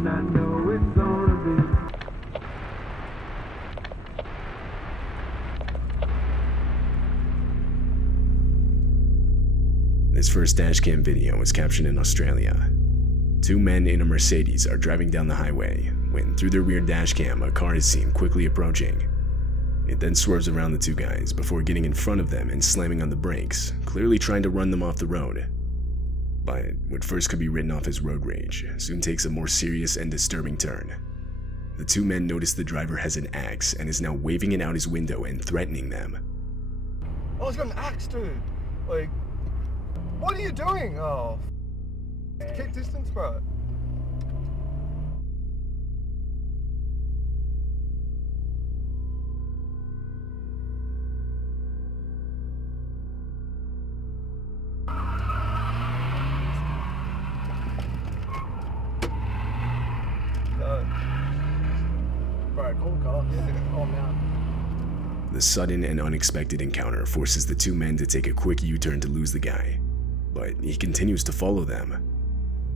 and I know it's gonna be. This first dashcam video was captured in Australia. Two men in a Mercedes are driving down the highway when, through their rear dashcam, a car is seen quickly approaching. It then swerves around the two guys before getting in front of them and slamming on the brakes, clearly trying to run them off the road. But what first could be written off as road rage soon takes a more serious and disturbing turn. The two men notice the driver has an axe and is now waving it out his window and threatening them. Oh, he's got an axe, dude. Like, what are you doing? Oh, keep distance, bro. Bro, call the cops. Yeah, calm down. The sudden and unexpected encounter forces the two men to take a quick U-turn to lose the guy, but he continues to follow them.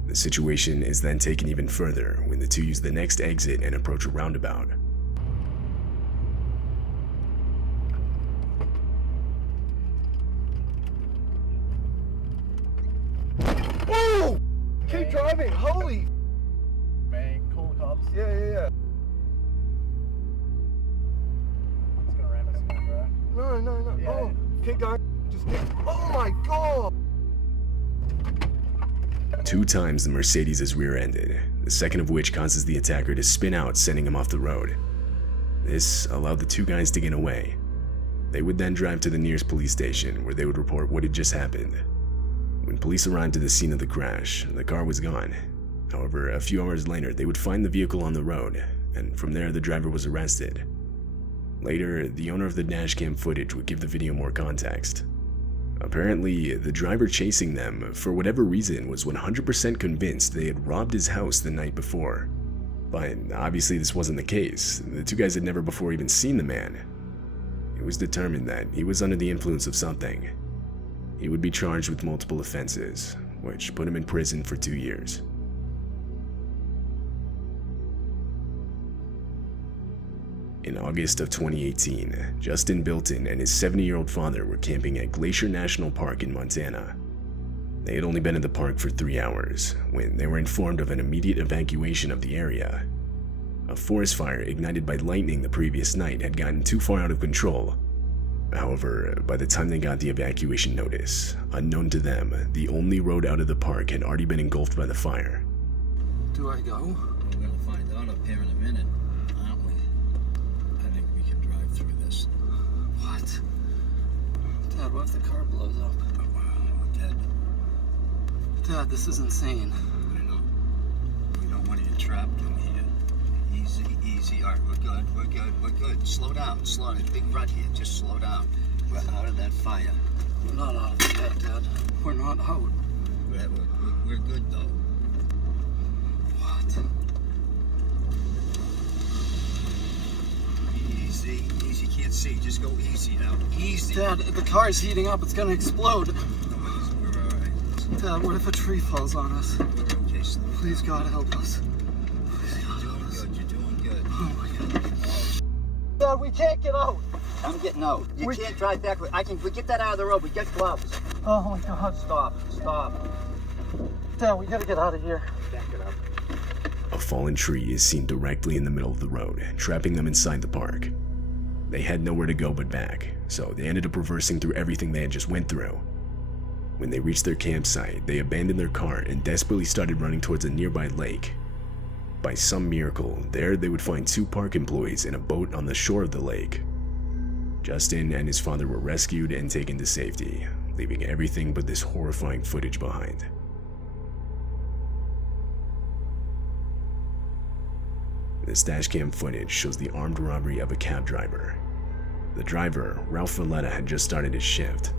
The situation is then taken even further when the two use the next exit and approach a roundabout. Whoa! Keep driving, holy! Man, call the cops. Yeah. It's gonna ram us again, bro. No. Yeah. Oh, keep going. Just keep. Oh my god! 2 times the Mercedes is rear-ended, the second of which causes the attacker to spin out, sending him off the road. This allowed the two guys to get away. They would then drive to the nearest police station where they would report what had just happened. When police arrived to the scene of the crash, the car was gone. However, a few hours later, they would find the vehicle on the road, and from there the driver was arrested. Later, the owner of the dashcam footage would give the video more context. Apparently, the driver chasing them, for whatever reason, was 100% convinced they had robbed his house the night before. But obviously this wasn't the case. The two guys had never before even seen the man. It was determined that he was under the influence of something. He would be charged with multiple offenses, which put him in prison for 2 years. In August of 2018, Justin Bilton and his 70-year-old father were camping at Glacier National Park in Montana. They had only been at the park for 3 hours when they were informed of an immediate evacuation of the area. A forest fire ignited by lightning the previous night had gotten too far out of control. However, by the time they got the evacuation notice, unknown to them, the only road out of the park had already been engulfed by the fire. Do I go? We're gonna find out up here in a minute, aren't we? I think we can drive through this. What? Dad, what if the car blows up? Dad, this is insane. I know. We don't want to get trapped in here. Easy. All right, we're good. Slow down. There's a big rut here. Just slow down. We're out of that fire. We're not out of it yet, Dad. We're not out. We're good, though. What? Easy. Can't see. Just go easy now. Easy. Dad, the car's heating up. It's gonna explode. We're all right. Dad, what if a tree falls on us? We're okay. Please, God, help us. You're doing good. Oh my God. Dad, we can't get out. I'm getting out. You can't drive back. We get that out of the road. We get gloves. Oh my God. Stop. Dad, we gotta get out of here. Back it up. A fallen tree is seen directly in the middle of the road, trapping them inside the park. They had nowhere to go but back, so they ended up reversing through everything they had just went through. When they reached their campsite, they abandoned their car and desperately started running towards a nearby lake. By some miracle, there they would find 2 park employees in a boat on the shore of the lake. Justin and his father were rescued and taken to safety, leaving everything but this horrifying footage behind. This dashcam footage shows the armed robbery of a cab driver. The driver, Ralph Valletta, had just started his shift.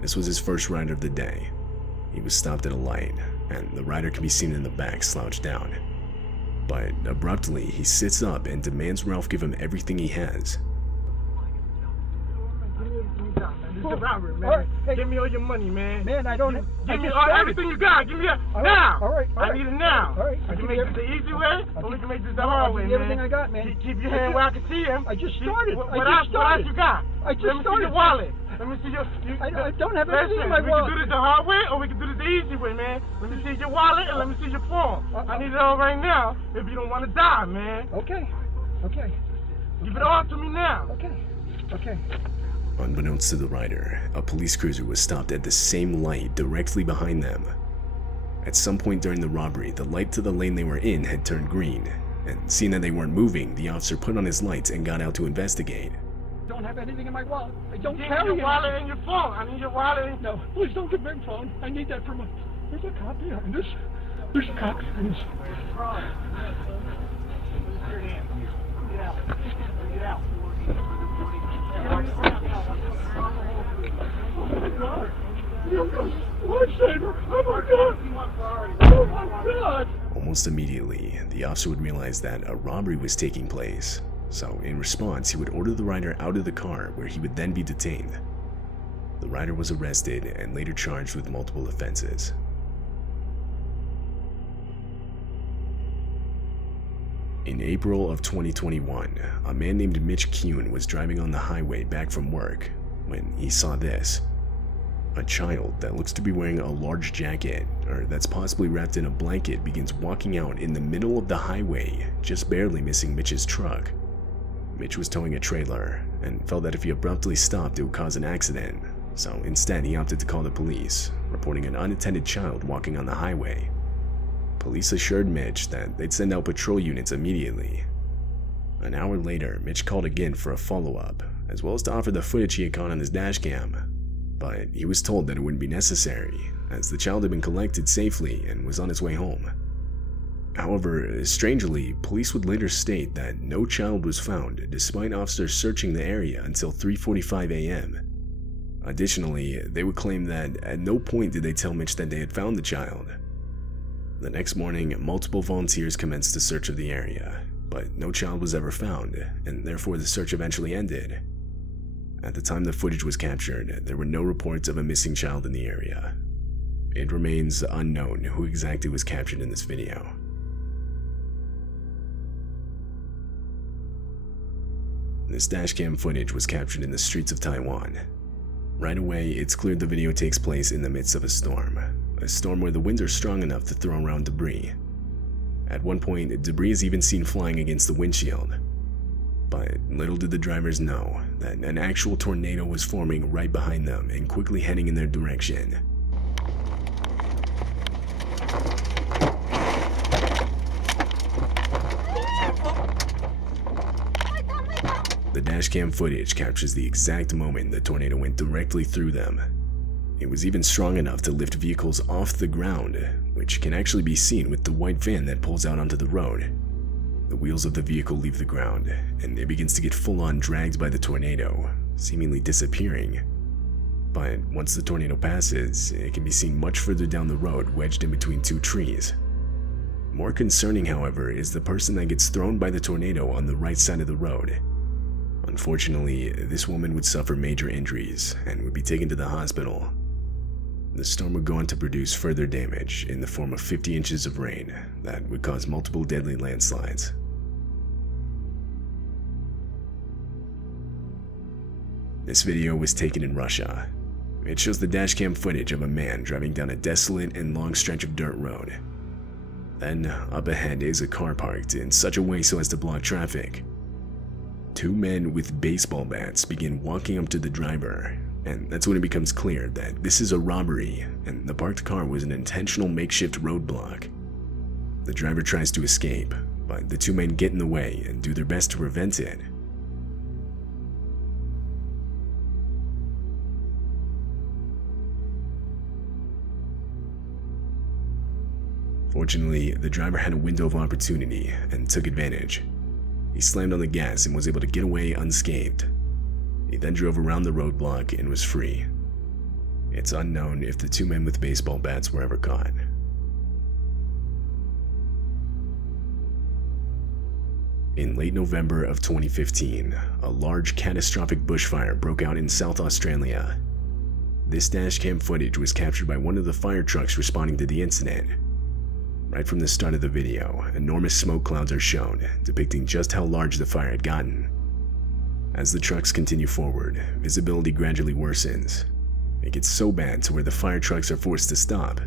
This was his first ride of the day. He was stopped at a light, and the rider can be seen in the back slouched down. But abruptly, he sits up and demands Ralph give him everything he has. This is a robbery, man. Hey, give me all your money, man. Man, I don't. Give me everything you got. Give me it now. All right. I need it now. All right. I can make this the easy way. way, or we can make this the hard way, man. Everything I got, man. Keep your hand where I can see him. I just started. What else you got? I just Let me see your wallet. Let me see your... I don't have anything in my wallet. We can do this the hard way, or we can do this the easy way, man. Let me see your wallet, and let me see your phone. I need it all right now, if you don't want to die, man. Okay. Give it all to me now. Okay. Unbeknownst to the rider, a police cruiser was stopped at the same light directly behind them. At some point during the robbery, the light to the lane they were in had turned green, and seeing that they weren't moving, the officer put on his lights and got out to investigate. I don't have anything in my wallet. I don't carry your anything. wallet and your phone. I need your wallet. No, please don't give me my phone. I need that for my... There's a cop behind this. There's a cop behind this. Get out. Lifesaver! Oh my God! Almost immediately, the officer would realize that a robbery was taking place, so in response, he would order the rider out of the car where he would then be detained. The rider was arrested and later charged with multiple offenses. In April of 2021, a man named Mitch Kuhn was driving on the highway back from work when he saw this. A child that looks to be wearing a large jacket, or that's possibly wrapped in a blanket, begins walking out in the middle of the highway, just barely missing Mitch's truck. Mitch was towing a trailer and felt that if he abruptly stopped, it would cause an accident, so instead he opted to call the police, reporting an unattended child walking on the highway. Police assured Mitch that they'd send out patrol units immediately. An hour later, Mitch called again for a follow-up, as well as to offer the footage he had caught on his dashcam, but he was told that it wouldn't be necessary, as the child had been collected safely and was on its way home. However, strangely, police would later state that no child was found despite officers searching the area until 3:45 a.m. Additionally, they would claim that at no point did they tell Mitch that they had found the child. The next morning, multiple volunteers commenced a search of the area, but no child was ever found, and therefore the search eventually ended. At the time the footage was captured, there were no reports of a missing child in the area. It remains unknown who exactly was captured in this video. This dashcam footage was captured in the streets of Taiwan. Right away, it's clear the video takes place in the midst of a storm where the winds are strong enough to throw around debris. At one point, debris is even seen flying against the windshield. But little did the drivers know that an actual tornado was forming right behind them and quickly heading in their direction. The dashcam footage captures the exact moment the tornado went directly through them. It was even strong enough to lift vehicles off the ground, which can actually be seen with the white van that pulls out onto the road. The wheels of the vehicle leave the ground, and it begins to get full-on dragged by the tornado, seemingly disappearing. But once the tornado passes, it can be seen much further down the road, wedged in between two trees. More concerning, however, is the person that gets thrown by the tornado on the right side of the road. Unfortunately, this woman would suffer major injuries and would be taken to the hospital. The storm would go on to produce further damage in the form of 50 inches of rain that would cause multiple deadly landslides. This video was taken in Russia. It shows the dashcam footage of a man driving down a desolate and long stretch of dirt road. Then, up ahead is a car parked in such a way so as to block traffic. Two men with baseball bats begin walking up to the driver, and that's when it becomes clear that this is a robbery and the parked car was an intentional makeshift roadblock. The driver tries to escape, but the two men get in the way and do their best to prevent it. Fortunately, the driver had a window of opportunity and took advantage. He slammed on the gas and was able to get away unscathed. He then drove around the roadblock and was free. It's unknown if the two men with baseball bats were ever caught. In late November of 2015, a large catastrophic bushfire broke out in South Australia. This dashcam footage was captured by one of the fire trucks responding to the incident. Right from the start of the video, enormous smoke clouds are shown, depicting just how large the fire had gotten. As the trucks continue forward, visibility gradually worsens. It gets so bad to where the fire trucks are forced to stop.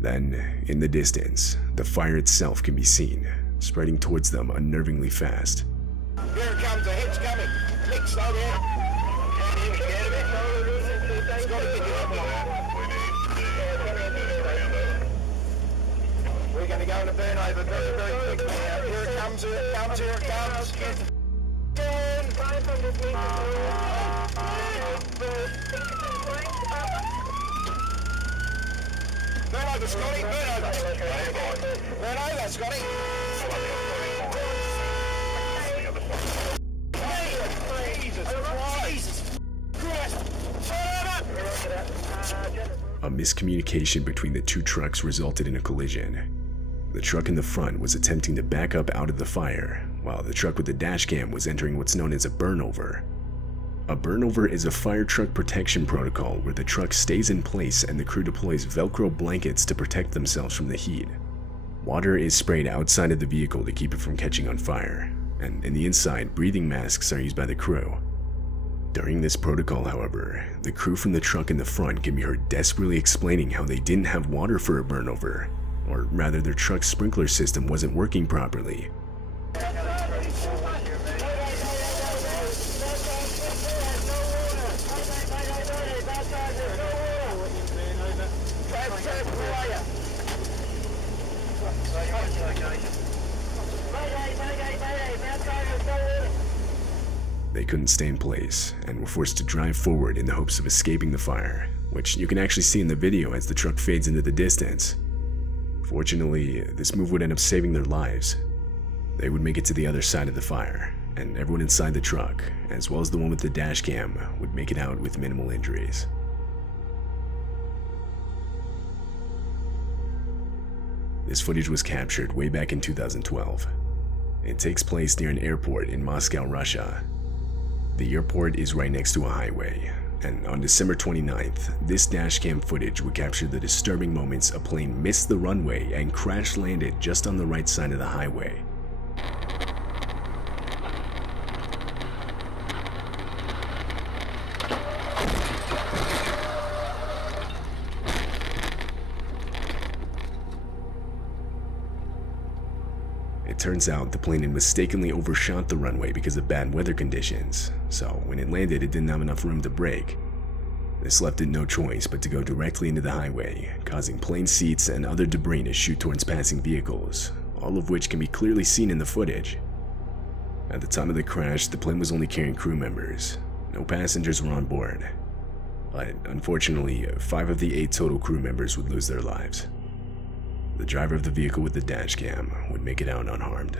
Then, in the distance, the fire itself can be seen, spreading towards them unnervingly fast. Here it comes, the hitch coming. Nick, slow down. We're going to go in a burn over very, very quickly. Here it comes, here it comes, here it comes. Burn! 500 meters. Burn over, Scotty, burn over. Burn over, Scotty. Jesus Christ! A miscommunication between the two trucks resulted in a collision. The truck in the front was attempting to back up out of the fire, while the truck with the dash cam was entering what's known as a burnover. A burnover is a fire truck protection protocol where the truck stays in place and the crew deploys Velcro blankets to protect themselves from the heat. Water is sprayed outside of the vehicle to keep it from catching on fire, and in the inside, breathing masks are used by the crew. During this protocol, however, the crew from the truck in the front can be heard desperately explaining how they didn't have water for a burnover, or rather their truck's sprinkler system wasn't working properly. They couldn't stay in place and were forced to drive forward in the hopes of escaping the fire, which you can actually see in the video as the truck fades into the distance. Fortunately, this move would end up saving their lives. They would make it to the other side of the fire, and everyone inside the truck, as well as the one with the dash cam, would make it out with minimal injuries. This footage was captured way back in 2012. It takes place near an airport in Moscow, Russia. The airport is right next to a highway, and on December 29th, this dashcam footage would capture the disturbing moments a plane missed the runway and crash landed just on the right side of the highway. It turns out the plane had mistakenly overshot the runway because of bad weather conditions, so when it landed it didn't have enough room to brake. This left it no choice but to go directly into the highway, causing plane seats and other debris to shoot towards passing vehicles, all of which can be clearly seen in the footage. At the time of the crash, the plane was only carrying crew members. No passengers were on board. But unfortunately, 5 of the 8 total crew members would lose their lives. The driver of the vehicle with the dash cam would make it out unharmed.